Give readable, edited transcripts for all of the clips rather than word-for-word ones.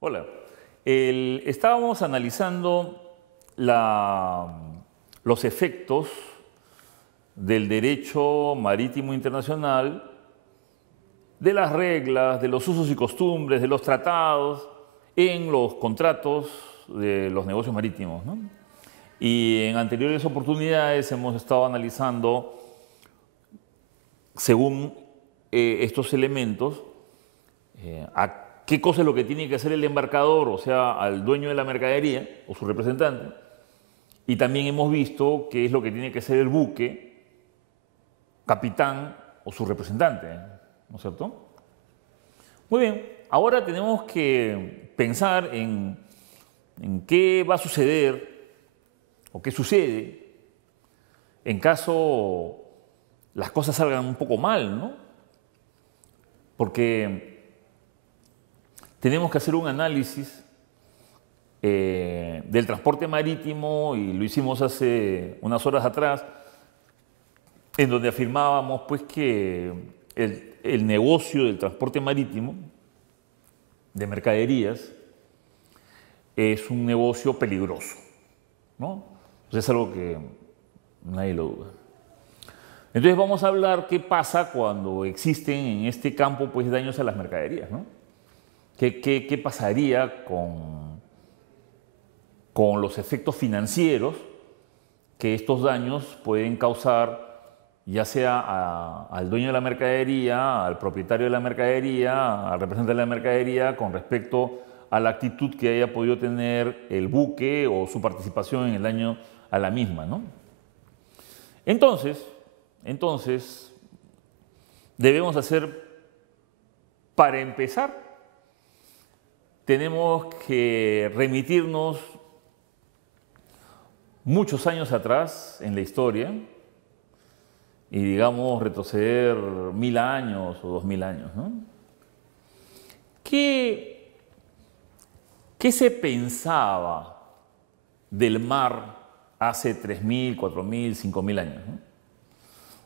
Hola. Estábamos analizando los efectos del derecho marítimo internacional, de las reglas, de los usos y costumbres, de los tratados, en los contratos de los negocios marítimos, ¿no? Y en anteriores oportunidades hemos estado analizando, según estos elementos, a qué cosa es lo que tiene que hacer el embarcador, o sea, al dueño de la mercadería o su representante. Y también hemos visto qué es lo que tiene que hacer el buque, capitán o su representante, ¿no es cierto? Muy bien, ahora tenemos que pensar en qué va a suceder o qué sucede en caso las cosas salgan un poco mal, ¿no? Porque tenemos que hacer un análisis del transporte marítimo, y lo hicimos hace unas horas atrás, en donde afirmábamos pues que el negocio del transporte marítimo de mercaderías es un negocio peligroso, ¿no? Entonces es algo que nadie lo duda. Entonces vamos a hablar qué pasa cuando existen en este campo pues daños a las mercaderías, ¿no? ¿Qué pasaría con los efectos financieros que estos daños pueden causar, ya sea al dueño de la mercadería, al propietario de la mercadería, al representante de la mercadería, con respecto a la actitud que haya podido tener el buque o su participación en el daño a la misma, ¿no? Entonces, debemos hacer, para empezar, tenemos que remitirnos muchos años atrás en la historia y, digamos, retroceder 1000 años o 2000 años, ¿no? ¿Qué se pensaba del mar hace 3000, 4000, 5000 años, ¿no?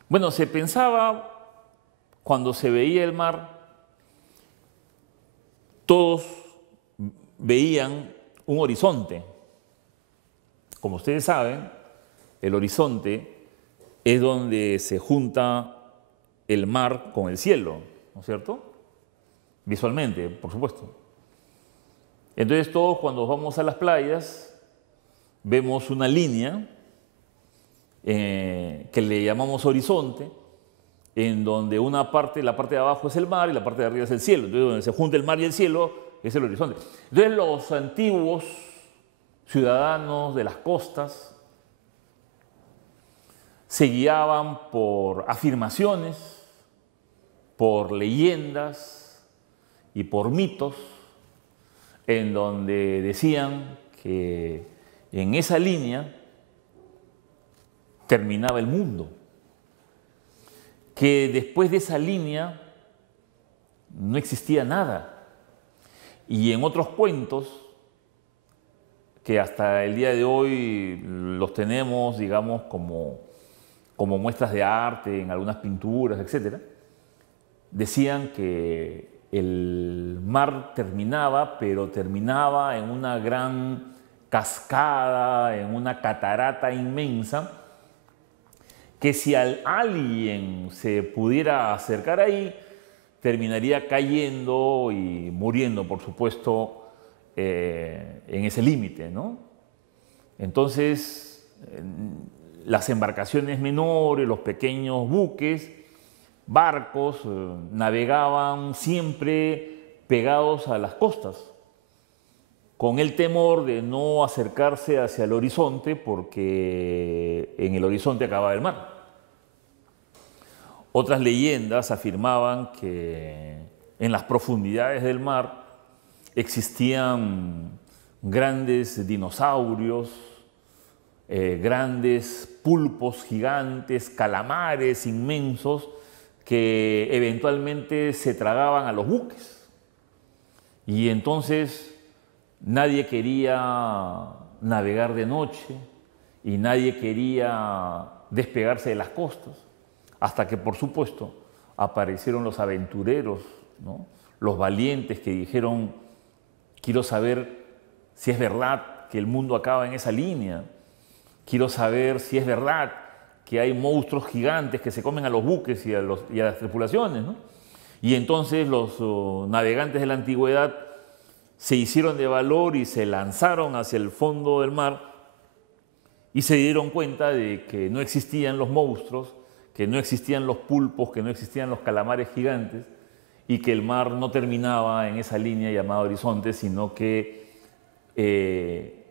Bueno, se pensaba, cuando se veía el mar, todos veían un horizonte. Como ustedes saben, el horizonte es donde se junta el mar con el cielo, ¿no es cierto? Visualmente, por supuesto. Entonces todos, cuando vamos a las playas, vemos una línea que le llamamos horizonte, en donde la parte de abajo es el mar y la parte de arriba es el cielo. Entonces, donde se junta el mar y el cielo es el horizonte. Entonces, los antiguos ciudadanos de las costas se guiaban por afirmaciones, por leyendas y por mitos, en donde decían que en esa línea terminaba el mundo, que después de esa línea no existía nada. Y en otros cuentos, que hasta el día de hoy los tenemos, digamos, como muestras de arte, en algunas pinturas, etc., decían que el mar terminaba, pero terminaba en una gran cascada, en una catarata inmensa, que si alguien se pudiera acercar ahí, terminaría cayendo y muriendo, por supuesto, en ese límite, ¿no? Entonces, las embarcaciones menores, los pequeños buques, barcos, navegaban siempre pegados a las costas, con el temor de no acercarse hacia el horizonte, porque en el horizonte acababa el mar. Otras leyendas afirmaban que en las profundidades del mar existían grandes dinosaurios, grandes pulpos gigantes, calamares inmensos, que eventualmente se tragaban a los buques. Y entonces nadie quería navegar de noche y nadie quería despegarse de las costas, hasta que, por supuesto, aparecieron los aventureros, ¿no? Los valientes que dijeron: Quiero saber si es verdad que el mundo acaba en esa línea. Quiero saber si es verdad que hay monstruos gigantes que se comen a los buques y a las tripulaciones, ¿no? Y entonces los navegantes de la antigüedad se hicieron de valor y se lanzaron hacia el fondo del mar y se dieron cuenta de que no existían los monstruos, que no existían los pulpos, que no existían los calamares gigantes y que el mar no terminaba en esa línea llamada horizonte, sino que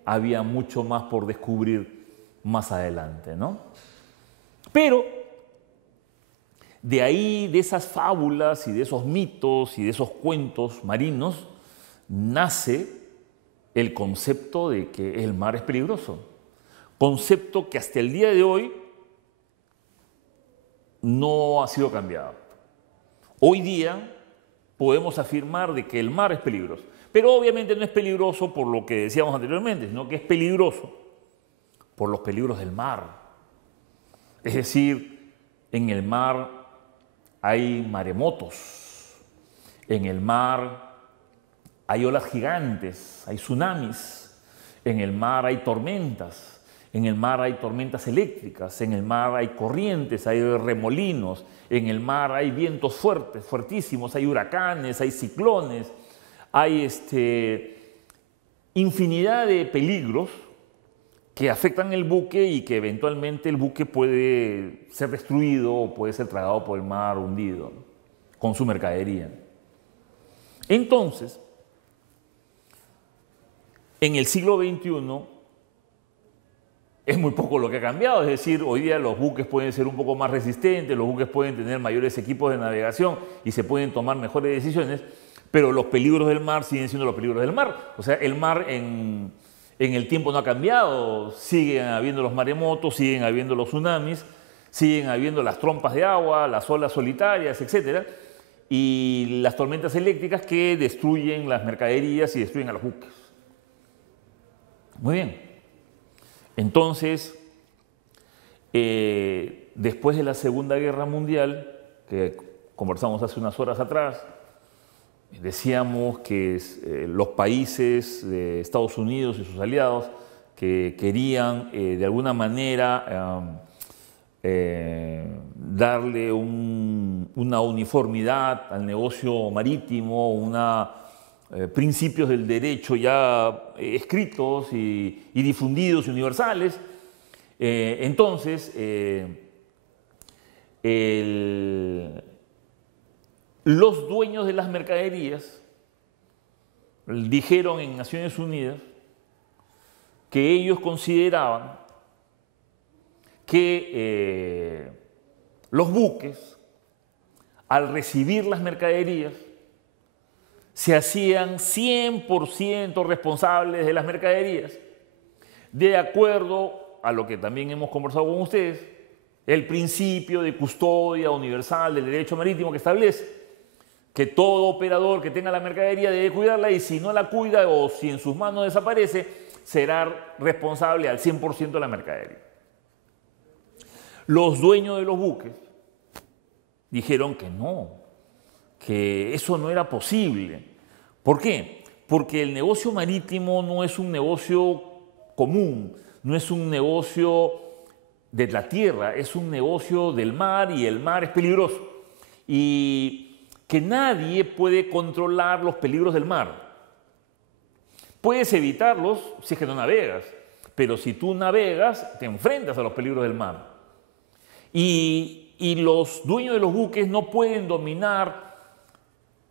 había mucho más por descubrir más adelante, ¿no? Pero de ahí, de esas fábulas y de esos mitos y de esos cuentos marinos, nace el concepto de que el mar es peligroso. Concepto que hasta el día de hoy no ha sido cambiado. Hoy día podemos afirmar de que el mar es peligroso, pero obviamente no es peligroso por lo que decíamos anteriormente, sino que es peligroso por los peligros del mar. Es decir, en el mar hay maremotos, en el mar hay olas gigantes, hay tsunamis, en el mar hay tormentas. En el mar hay tormentas eléctricas, en el mar hay corrientes, hay remolinos, en el mar hay vientos fuertes, fuertísimos, hay huracanes, hay ciclones, hay infinidad de peligros que afectan el buque y que eventualmente el buque puede ser destruido o puede ser tragado por el mar, hundido, con su mercadería. Entonces, en el siglo XXI, es muy poco lo que ha cambiado, es decir, hoy día los buques pueden ser un poco más resistentes, los buques pueden tener mayores equipos de navegación y se pueden tomar mejores decisiones, pero los peligros del mar siguen siendo los peligros del mar. O sea, el mar en el tiempo no ha cambiado, siguen habiendo los maremotos, siguen habiendo los tsunamis, siguen habiendo las trompas de agua, las olas solitarias, etc. Y las tormentas eléctricas que destruyen las mercaderías y destruyen a los buques. Muy bien. Entonces, después de la Segunda Guerra Mundial, que conversamos hace unas horas atrás, decíamos que los países de Estados Unidos y sus aliados que querían de alguna manera darle una uniformidad al negocio marítimo, principios del derecho ya escritos y difundidos y universales. Entonces, los dueños de las mercaderías dijeron en Naciones Unidas que ellos consideraban que los buques, al recibir las mercaderías, se hacían 100% responsables de las mercaderías, de acuerdo a lo que también hemos conversado con ustedes, el principio de custodia universal del derecho marítimo que establece que todo operador que tenga la mercadería debe cuidarla y si no la cuida o si en sus manos desaparece, será responsable al 100% de la mercadería. Los dueños de los buques dijeron que no, que eso no era posible. ¿Por qué? Porque el negocio marítimo no es un negocio común, no es un negocio de la tierra, es un negocio del mar y el mar es peligroso. Y que nadie puede controlar los peligros del mar. Puedes evitarlos si es que no navegas, pero si tú navegas te enfrentas a los peligros del mar. Y los dueños de los buques no pueden dominar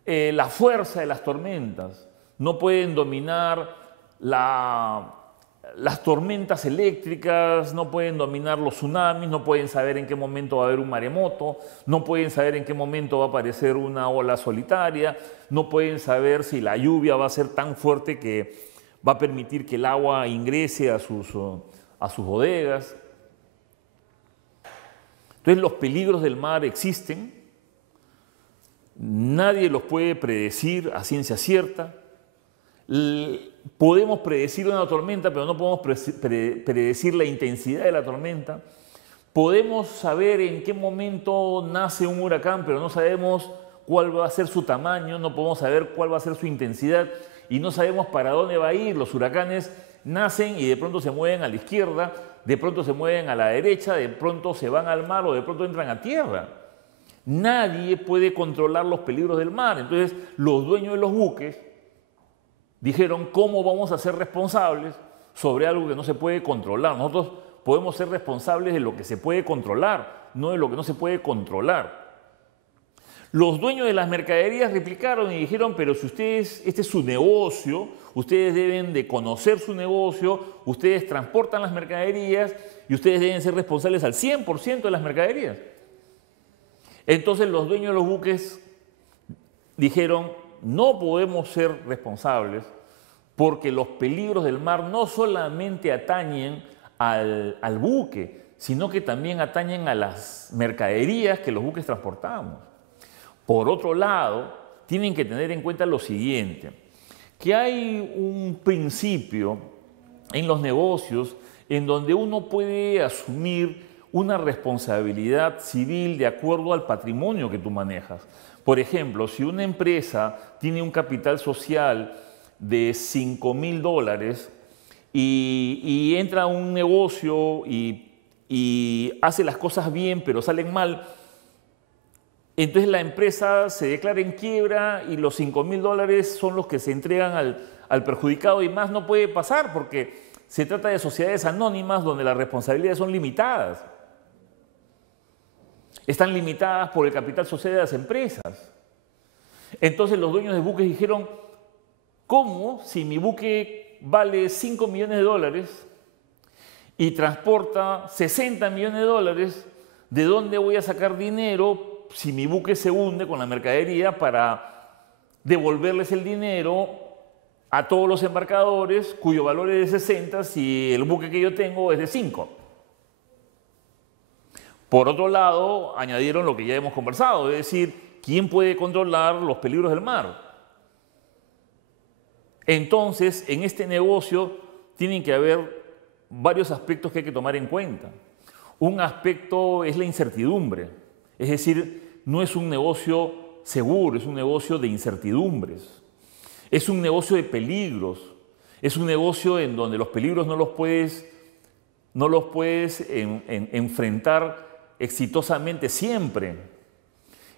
la fuerza de las tormentas, no pueden dominar las tormentas eléctricas, no pueden dominar los tsunamis, no pueden saber en qué momento va a haber un maremoto, no pueden saber en qué momento va a aparecer una ola solitaria, no pueden saber si la lluvia va a ser tan fuerte que va a permitir que el agua ingrese a sus bodegas. Entonces los peligros del mar existen, nadie los puede predecir a ciencia cierta. Podemos predecir una tormenta, pero no podemos predecir la intensidad de la tormenta. Podemos saber en qué momento nace un huracán, pero no sabemos cuál va a ser su tamaño, no podemos saber cuál va a ser su intensidad y no sabemos para dónde va a ir. Los huracanes nacen y de pronto se mueven a la izquierda, de pronto se mueven a la derecha, de pronto se van al mar o de pronto entran a tierra. Nadie puede controlar los peligros del mar. Entonces, los dueños de los buques dijeron, ¿cómo vamos a ser responsables sobre algo que no se puede controlar? Nosotros podemos ser responsables de lo que se puede controlar, no de lo que no se puede controlar. Los dueños de las mercaderías replicaron y dijeron, pero si ustedes, este es su negocio, ustedes deben de conocer su negocio, ustedes transportan las mercaderías y ustedes deben ser responsables al 100% de las mercaderías. Entonces los dueños de los buques dijeron, no podemos ser responsables porque los peligros del mar no solamente atañen al buque, sino que también atañen a las mercaderías que los buques transportamos. Por otro lado, tienen que tener en cuenta lo siguiente, que hay un principio en los negocios en donde uno puede asumir una responsabilidad civil de acuerdo al patrimonio que tú manejas. Por ejemplo, si una empresa tiene un capital social de $5.000 y entra a un negocio y hace las cosas bien pero salen mal, entonces la empresa se declara en quiebra y los $5.000 son los que se entregan al perjudicado y más no puede pasar porque se trata de sociedades anónimas donde las responsabilidades son limitadas. Están limitadas por el capital social de las empresas. Entonces los dueños de buques dijeron, ¿cómo si mi buque vale $5 millones y transporta $60 millones, ¿de dónde voy a sacar dinero si mi buque se hunde con la mercadería para devolverles el dinero a todos los embarcadores cuyo valor es de 60 si el buque que yo tengo es de 5? Por otro lado, añadieron lo que ya hemos conversado, es decir, ¿quién puede controlar los peligros del mar? Entonces, en este negocio tienen que haber varios aspectos que hay que tomar en cuenta. Un aspecto es la incertidumbre, es decir, no es un negocio seguro, es un negocio de incertidumbres, es un negocio de peligros, es un negocio en donde los peligros no los puedes enfrentar exitosamente siempre.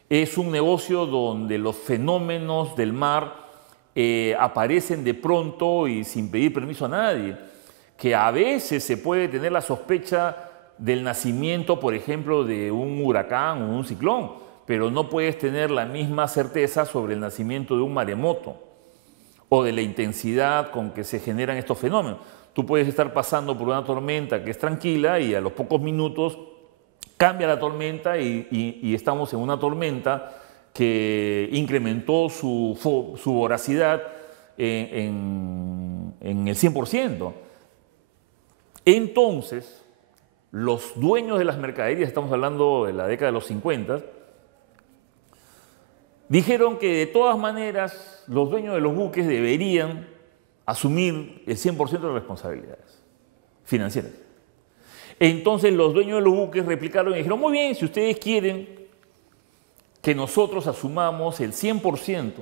Es un negocio donde los fenómenos del mar aparecen de pronto y sin pedir permiso a nadie, que a veces se puede tener la sospecha del nacimiento, por ejemplo, de un huracán o un ciclón, pero no puedes tener la misma certeza sobre el nacimiento de un maremoto o de la intensidad con que se generan estos fenómenos. Tú puedes estar pasando por una tormenta que es tranquila y a los pocos minutos cambia la tormenta y estamos en una tormenta que incrementó su voracidad en el 100%. Entonces, los dueños de las mercaderías, estamos hablando de la década de los 50, dijeron que de todas maneras los dueños de los buques deberían asumir el 100% de responsabilidades financieras. Entonces los dueños de los buques replicaron y dijeron, muy bien, si ustedes quieren que nosotros asumamos el 100%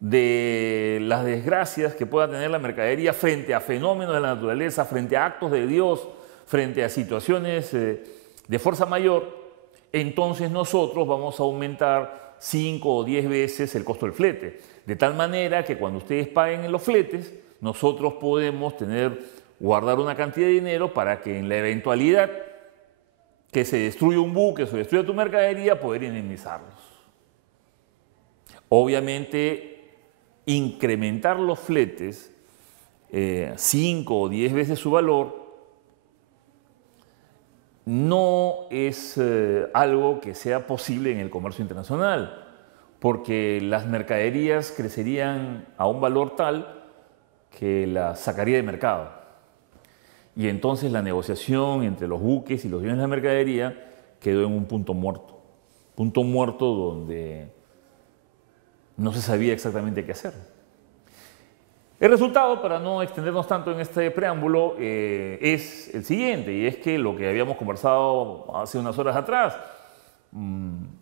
de las desgracias que pueda tener la mercadería frente a fenómenos de la naturaleza, frente a actos de Dios, frente a situaciones de fuerza mayor, entonces nosotros vamos a aumentar 5 o 10 veces el costo del flete. De tal manera que cuando ustedes paguen en los fletes, nosotros podemos guardar una cantidad de dinero para que en la eventualidad que se destruya un buque o se destruya tu mercadería, poder indemnizarlos. Obviamente, incrementar los fletes 5 o 10 veces su valor no es algo que sea posible en el comercio internacional, porque las mercaderías crecerían a un valor tal que las sacaría de mercado. Y entonces la negociación entre los buques y los dueños de la mercadería quedó en un punto muerto donde no se sabía exactamente qué hacer. El resultado, para no extendernos tanto en este preámbulo, es el siguiente, y es que lo que habíamos conversado hace unas horas atrás,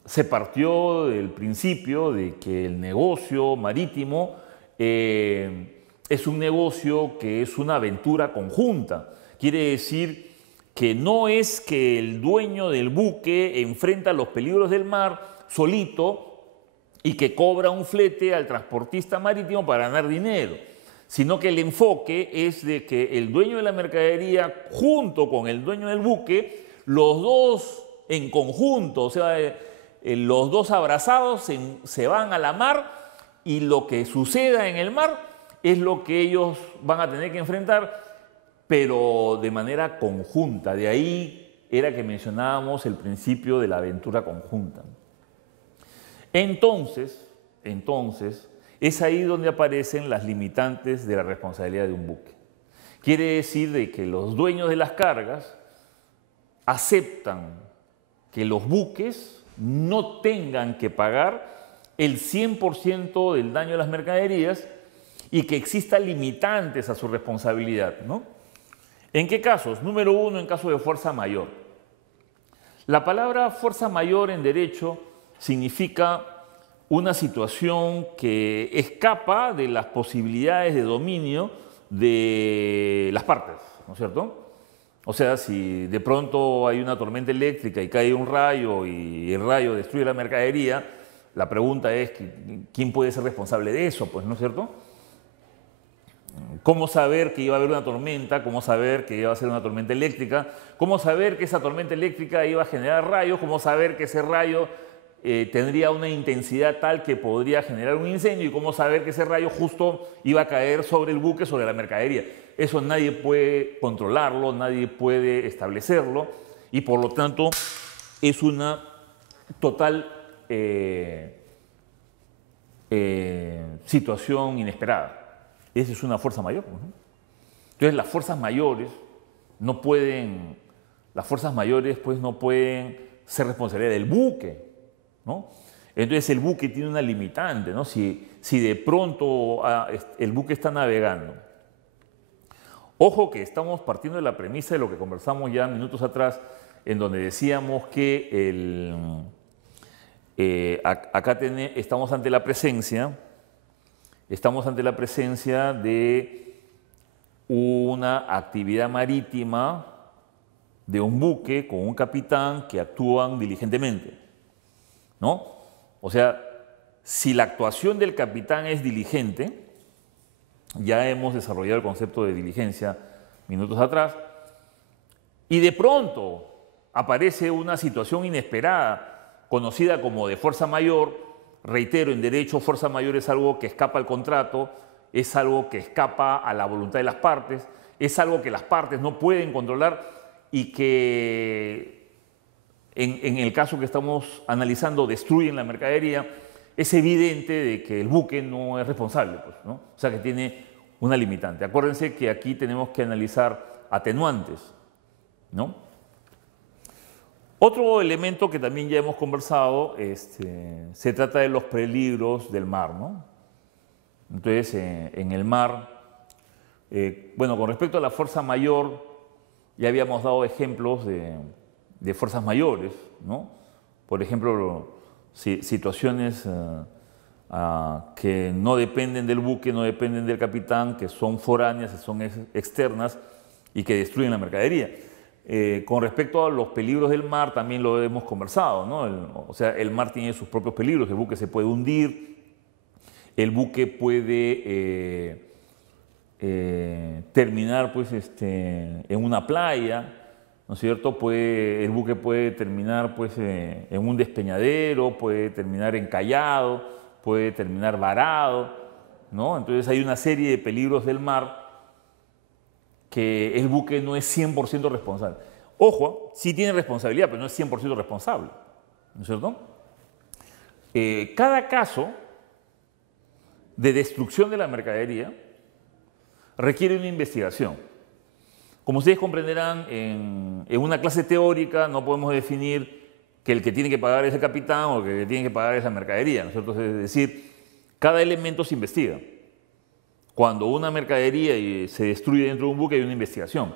se partió del principio de que el negocio marítimo es un negocio que es una aventura conjunta. Quiere decir que no es que el dueño del buque enfrenta los peligros del mar solito y que cobra un flete al transportista marítimo para ganar dinero, sino que el enfoque es de que el dueño de la mercadería junto con el dueño del buque, los dos en conjunto, o sea, los dos abrazados se van a la mar y lo que suceda en el mar es lo que ellos van a tener que enfrentar, pero de manera conjunta. De ahí era que mencionábamos el principio de la aventura conjunta. Entonces, es ahí donde aparecen las limitantes de la responsabilidad de un buque. Quiere decir de que los dueños de las cargas aceptan que los buques no tengan que pagar el 100% del daño de las mercaderías y que existan limitantes a su responsabilidad, ¿no? ¿En qué casos? Número uno, en caso de fuerza mayor. La palabra fuerza mayor en derecho significa una situación que escapa de las posibilidades de dominio de las partes, ¿no es cierto? O sea, si de pronto hay una tormenta eléctrica y cae un rayo y el rayo destruye la mercadería, la pregunta es, ¿quién puede ser responsable de eso? Pues, ¿no es cierto? ¿Cómo saber que iba a haber una tormenta? ¿Cómo saber que iba a ser una tormenta eléctrica? ¿Cómo saber que esa tormenta eléctrica iba a generar rayos? ¿Cómo saber que ese rayo tendría una intensidad tal que podría generar un incendio? ¿Y cómo saber que ese rayo justo iba a caer sobre el buque, sobre la mercadería? Eso nadie puede controlarlo, nadie puede establecerlo y por lo tanto es una total situación inesperada. Esa es una fuerza mayor, ¿no? Entonces las fuerzas mayores no pueden, pues no pueden ser responsabilidad del buque, ¿no? Entonces el buque tiene una limitante, ¿no? Si de pronto el buque está navegando. Ojo que estamos partiendo de la premisa de lo que conversamos ya minutos atrás, en donde decíamos que acá estamos ante la presencia de una actividad marítima de un buque con un capitán que actúan diligentemente, ¿no? O sea, si la actuación del capitán es diligente, ya hemos desarrollado el concepto de diligencia minutos atrás, y de pronto aparece una situación inesperada, conocida como de fuerza mayor. Reitero, en derecho, fuerza mayor es algo que escapa al contrato, es algo que escapa a la voluntad de las partes, es algo que las partes no pueden controlar y que en el caso que estamos analizando destruyen la mercadería. Es evidente de que el buque no es responsable, pues, ¿no? O sea que tiene una limitante. Acuérdense que aquí tenemos que analizar atenuantes, ¿no? Otro elemento que también ya hemos conversado, se trata de los peligros del mar, ¿no? Entonces, en el mar, bueno, con respecto a la fuerza mayor, ya habíamos dado ejemplos de fuerzas mayores, ¿no? Por ejemplo, situaciones que no dependen del buque, no dependen del capitán, que son foráneas, que son externas y que destruyen la mercadería. Con respecto a los peligros del mar, también lo hemos conversado, ¿no? O sea, el mar tiene sus propios peligros, el buque se puede hundir, el buque puede terminar pues, en una playa, ¿no es cierto? El buque puede terminar pues, en un despeñadero, puede terminar encallado, puede terminar varado, ¿no? Entonces hay una serie de peligros del mar que el buque no es 100% responsable. Ojo, sí tiene responsabilidad, pero no es 100% responsable, ¿no es cierto? Cada caso de destrucción de la mercadería requiere una investigación. Como ustedes comprenderán, en una clase teórica no podemos definir que el que tiene que pagar es el capitán o que el que tiene que pagar es la mercadería, ¿no es cierto? Es decir, cada elemento se investiga. Cuando una mercadería se destruye dentro de un buque hay una investigación.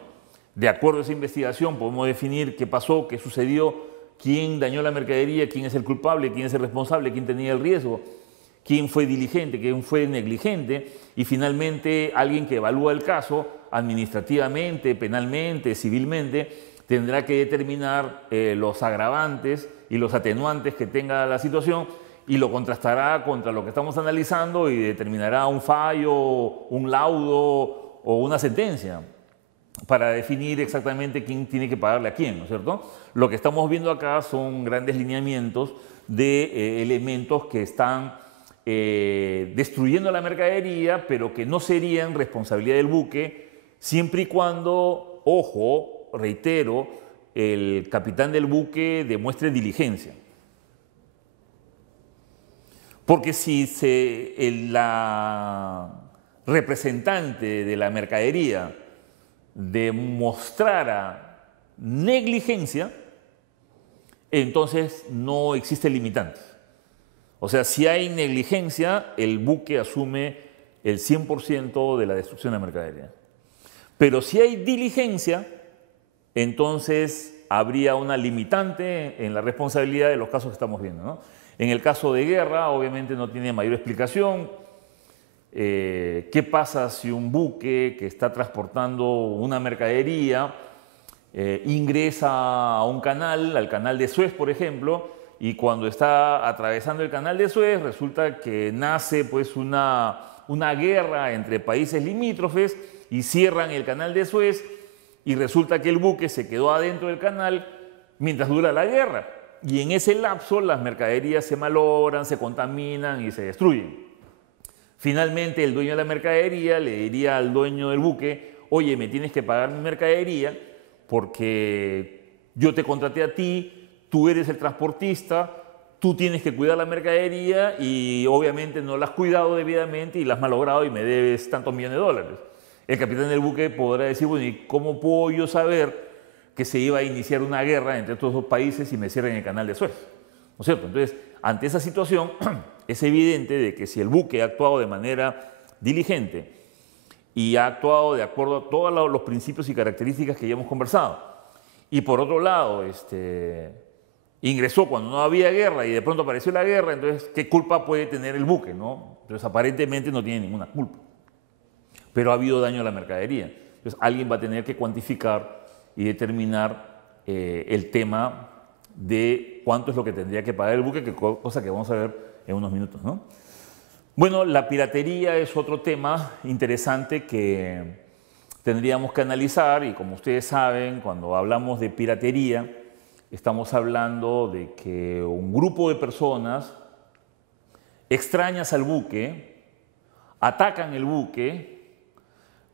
De acuerdo a esa investigación podemos definir qué pasó, qué sucedió, quién dañó la mercadería, quién es el culpable, quién es el responsable, quién tenía el riesgo, quién fue diligente, quién fue negligente, y finalmente alguien que evalúa el caso administrativamente, penalmente, civilmente, tendrá que determinar los agravantes y los atenuantes que tenga la situación y lo contrastará contra lo que estamos analizando y determinará un fallo, un laudo o una sentencia para definir exactamente quién tiene que pagarle a quién, ¿no es cierto? Lo que estamos viendo acá son grandes lineamientos de elementos que están destruyendo la mercadería, pero que no serían responsabilidad del buque, siempre y cuando, ojo, reitero, el capitán del buque demuestre diligencia. Porque si la representante de la mercadería demostrara negligencia, entonces no existe limitante. O sea, si hay negligencia, el buque asume el 100% de la destrucción de la mercadería. Pero si hay diligencia, entonces habría una limitante en la responsabilidad de los casos que estamos viendo, ¿no? En el caso de guerra, obviamente no tiene mayor explicación. ¿Qué pasa si un buque que está transportando una mercadería ingresa a un canal, al canal de Suez, por ejemplo, y cuando está atravesando el canal de Suez resulta que nace pues una guerra entre países limítrofes y cierran el canal de Suez y resulta que el buque se quedó adentro del canal mientras dura la guerra? Y en ese lapso las mercaderías se malogran, se contaminan y se destruyen. Finalmente el dueño de la mercadería le diría al dueño del buque: oye, me tienes que pagar mi mercadería porque yo te contraté a ti, tú eres el transportista, tú tienes que cuidar la mercadería y obviamente no la has cuidado debidamente y la has malogrado y me debes tantos millones de dólares. El capitán del buque podrá decir: bueno, ¿y cómo puedo yo saber que se iba a iniciar una guerra entre estos dos países y me cierran el canal de Suez? ¿No es cierto? Entonces, ante esa situación, es evidente de que si el buque ha actuado de manera diligente y ha actuado de acuerdo a todos los principios y características que ya hemos conversado, y por otro lado, ingresó cuando no había guerra y de pronto apareció la guerra, entonces, ¿qué culpa puede tener el buque, no? Entonces, aparentemente no tiene ninguna culpa. Pero ha habido daño a la mercadería. Entonces, alguien va a tener que cuantificar y determinar el tema de cuánto es lo que tendría que pagar el buque, cosa que vamos a ver en unos minutos, ¿no? Bueno, la piratería es otro tema interesante que tendríamos que analizar, y como ustedes saben, cuando hablamos de piratería, estamos hablando de que un grupo de personas extrañas al buque atacan el buque,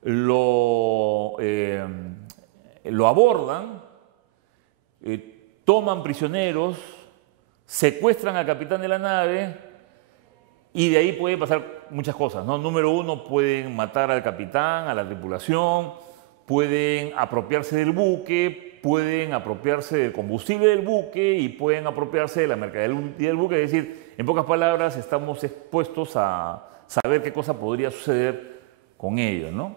lo abordan, toman prisioneros, secuestran al capitán de la nave y de ahí pueden pasar muchas cosas, ¿no? Número uno, pueden matar al capitán, a la tripulación, pueden apropiarse del buque, pueden apropiarse del combustible del buque y pueden apropiarse de la mercadería del buque. Es decir, en pocas palabras, estamos expuestos a saber qué cosa podría suceder con ello, ¿no?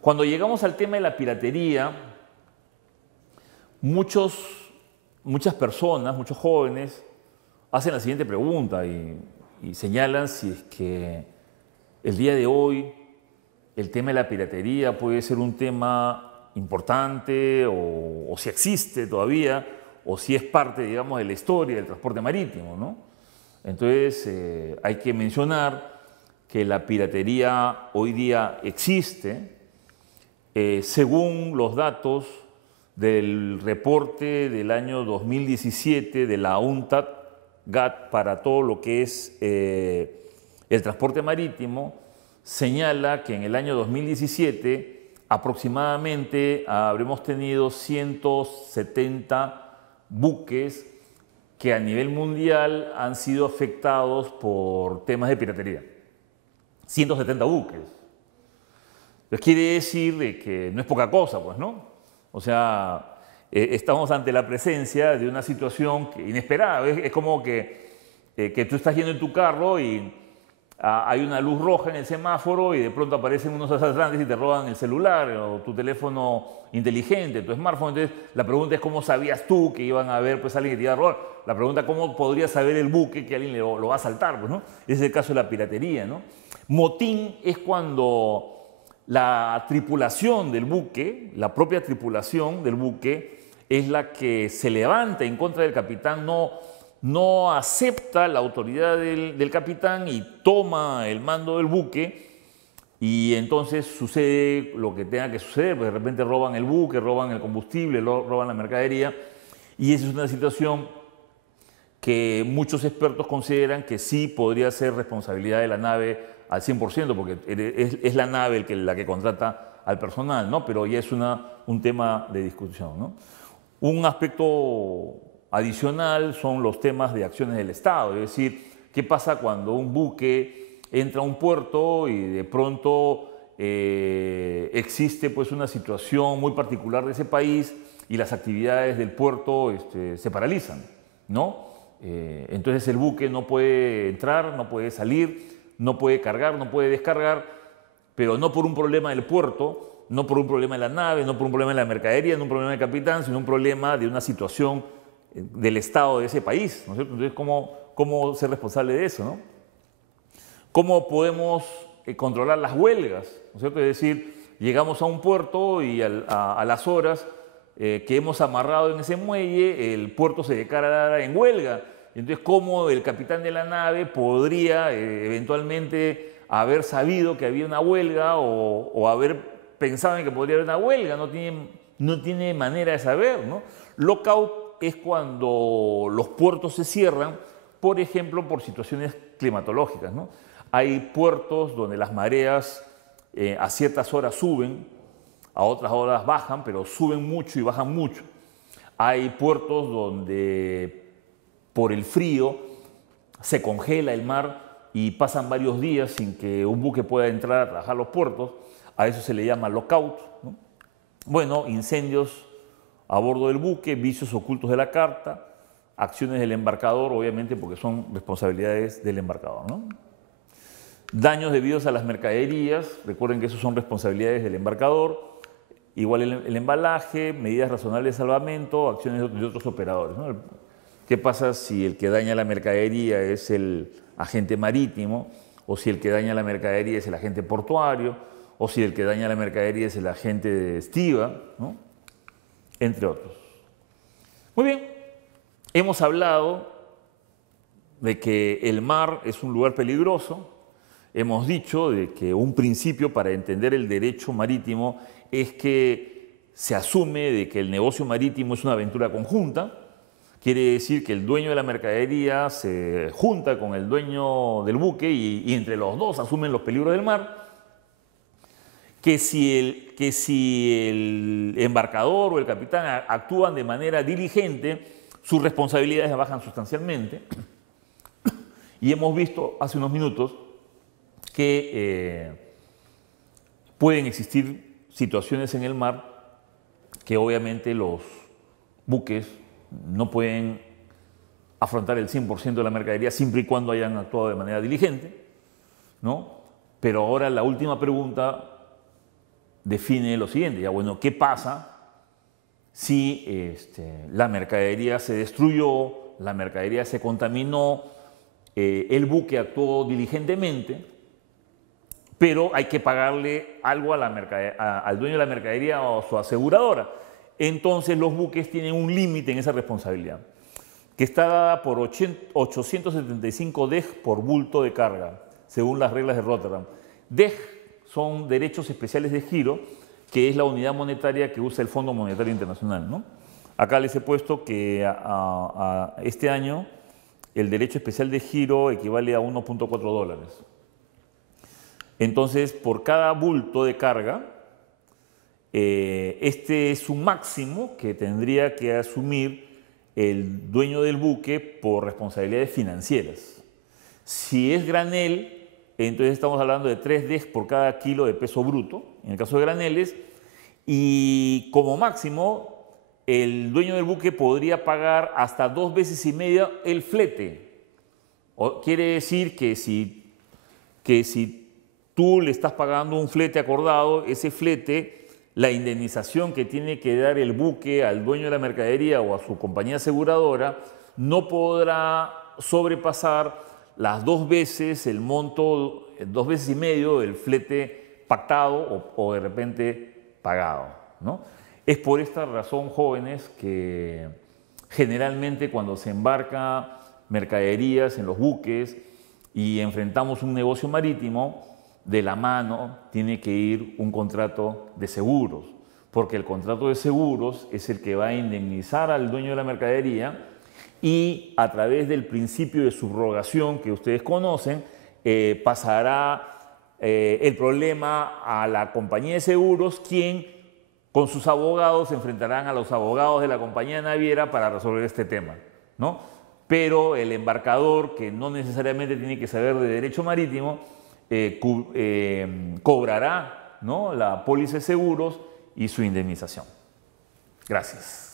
Cuando llegamos al tema de la piratería, muchas personas, muchos jóvenes, hacen la siguiente pregunta y señalan si es que el día de hoy el tema de la piratería puede ser un tema importante o si existe todavía o si es parte, digamos, de la historia del transporte marítimo, ¿no? Entonces hay que mencionar que la piratería hoy día existe. Según los datos del reporte del año 2017 de la UNCTAD para todo lo que es el transporte marítimo, señala que en el año 2017 aproximadamente habremos tenido 170 buques que a nivel mundial han sido afectados por temas de piratería. 170 buques. Entonces quiere decir de que no es poca cosa, pues, ¿no? O sea, estamos ante la presencia de una situación inesperada. Es como que tú estás yendo en tu carro y hay una luz roja en el semáforo y de pronto aparecen unos asaltantes y te roban el celular o tu teléfono inteligente, tu smartphone. Entonces, la pregunta es cómo sabías tú que iban a haber pues, alguien que te iba a robar. La pregunta es cómo podría saber el buque que alguien lo va a asaltar, pues, ¿no? Ese es el caso de la piratería, ¿no? Motín es cuando la tripulación del buque, la propia tripulación del buque, es la que se levanta en contra del capitán, no acepta la autoridad del capitán y toma el mando del buque, y entonces sucede lo que tenga que suceder, pues de repente roban el buque, roban el combustible, roban la mercadería, y esa es una situación que muchos expertos consideran que sí podría ser responsabilidad de la nave al 100%, porque es la nave la que contrata al personal, ¿no? Pero ya es un tema de discusión, ¿no? Un aspecto adicional son los temas de acciones del Estado, es decir, ¿qué pasa cuando un buque entra a un puerto y de pronto existe pues, una situación muy particular de ese país y las actividades del puerto se paralizan, ¿no? Entonces el buque no puede entrar, no puede salir, no puede cargar, no puede descargar, pero no por un problema del puerto, no por un problema de la nave, no por un problema de la mercadería, no un problema del capitán, sino un problema de una situación del Estado de ese país, ¿no es cierto? Entonces, ¿cómo ser responsable de eso, no? ¿Cómo podemos controlar las huelgas, ¿no es cierto? Es decir, llegamos a un puerto y a las horas que hemos amarrado en ese muelle, el puerto se declara en huelga. Entonces, ¿cómo el capitán de la nave podría eventualmente haber sabido que había una huelga o haber pensado en que podría haber una huelga? No tiene manera de saber, ¿no? Lockout es cuando los puertos se cierran, por ejemplo, por situaciones climatológicas, ¿no? Hay puertos donde las mareas a ciertas horas suben, a otras horas bajan, pero suben mucho y bajan mucho. Hay puertos donde por el frío se congela el mar y pasan varios días sin que un buque pueda entrar a trabajar los puertos. A eso se le llama lockout, ¿no? Bueno, incendios a bordo del buque, vicios ocultos de la carta, acciones del embarcador, obviamente porque son responsabilidades del embarcador, ¿no? Daños debidos a las mercaderías, recuerden que esos son responsabilidades del embarcador. Igual el embalaje, medidas razonables de salvamento, acciones de otros operadores, ¿no? ¿Qué pasa si el que daña la mercadería es el agente marítimo? ¿O si el que daña la mercadería es el agente portuario? ¿O si el que daña la mercadería es el agente de estiva, ¿no? Entre otros. Muy bien, hemos hablado de que el mar es un lugar peligroso. Hemos dicho de que un principio para entender el derecho marítimo es que se asume de que el negocio marítimo es una aventura conjunta. Quiere decir que el dueño de la mercadería se junta con el dueño del buque y entre los dos asumen los peligros del mar. Que si el embarcador o el capitán actúan de manera diligente, sus responsabilidades bajan sustancialmente. Y hemos visto hace unos minutos que pueden existir situaciones en el mar que obviamente los buques no pueden afrontar el 100% de la mercadería siempre y cuando hayan actuado de manera diligente, ¿no? Pero ahora la última pregunta define lo siguiente, ya bueno, ¿qué pasa si la mercadería se destruyó, la mercadería se contaminó, el buque actuó diligentemente, pero hay que pagarle algo al dueño de la mercadería o a su aseguradora? Entonces los buques tienen un límite en esa responsabilidad, que está dada por 875 DEG por bulto de carga, según las reglas de Rotterdam. DEG son derechos especiales de giro, que es la unidad monetaria que usa el Fondo Monetario Internacional, ¿no? Acá les he puesto que a este año el derecho especial de giro equivale a 1.4 dólares. Entonces, por cada bulto de carga, este es un máximo que tendría que asumir el dueño del buque por responsabilidades financieras. Si es granel, entonces estamos hablando de 3 DEG por cada kilo de peso bruto, en el caso de graneles, y como máximo el dueño del buque podría pagar hasta 2 veces y media el flete. Quiere decir que si que si tú le estás pagando un flete acordado, ese flete, la indemnización que tiene que dar el buque al dueño de la mercadería o a su compañía aseguradora no podrá sobrepasar las 2 veces el monto, 2 veces y medio del flete pactado o de repente pagado, ¿no? Es por esta razón, jóvenes, que generalmente cuando se embarca mercaderías en los buques y enfrentamos un negocio marítimo, de la mano tiene que ir un contrato de seguros, porque el contrato de seguros es el que va a indemnizar al dueño de la mercadería y a través del principio de subrogación que ustedes conocen, pasará el problema a la compañía de seguros, quien con sus abogados se enfrentarán a los abogados de la compañía naviera para resolver este tema, ¿no? Pero el embarcador, que no necesariamente tiene que saber de derecho marítimo, cobrará, ¿no?, la póliza de seguros y su indemnización. Gracias.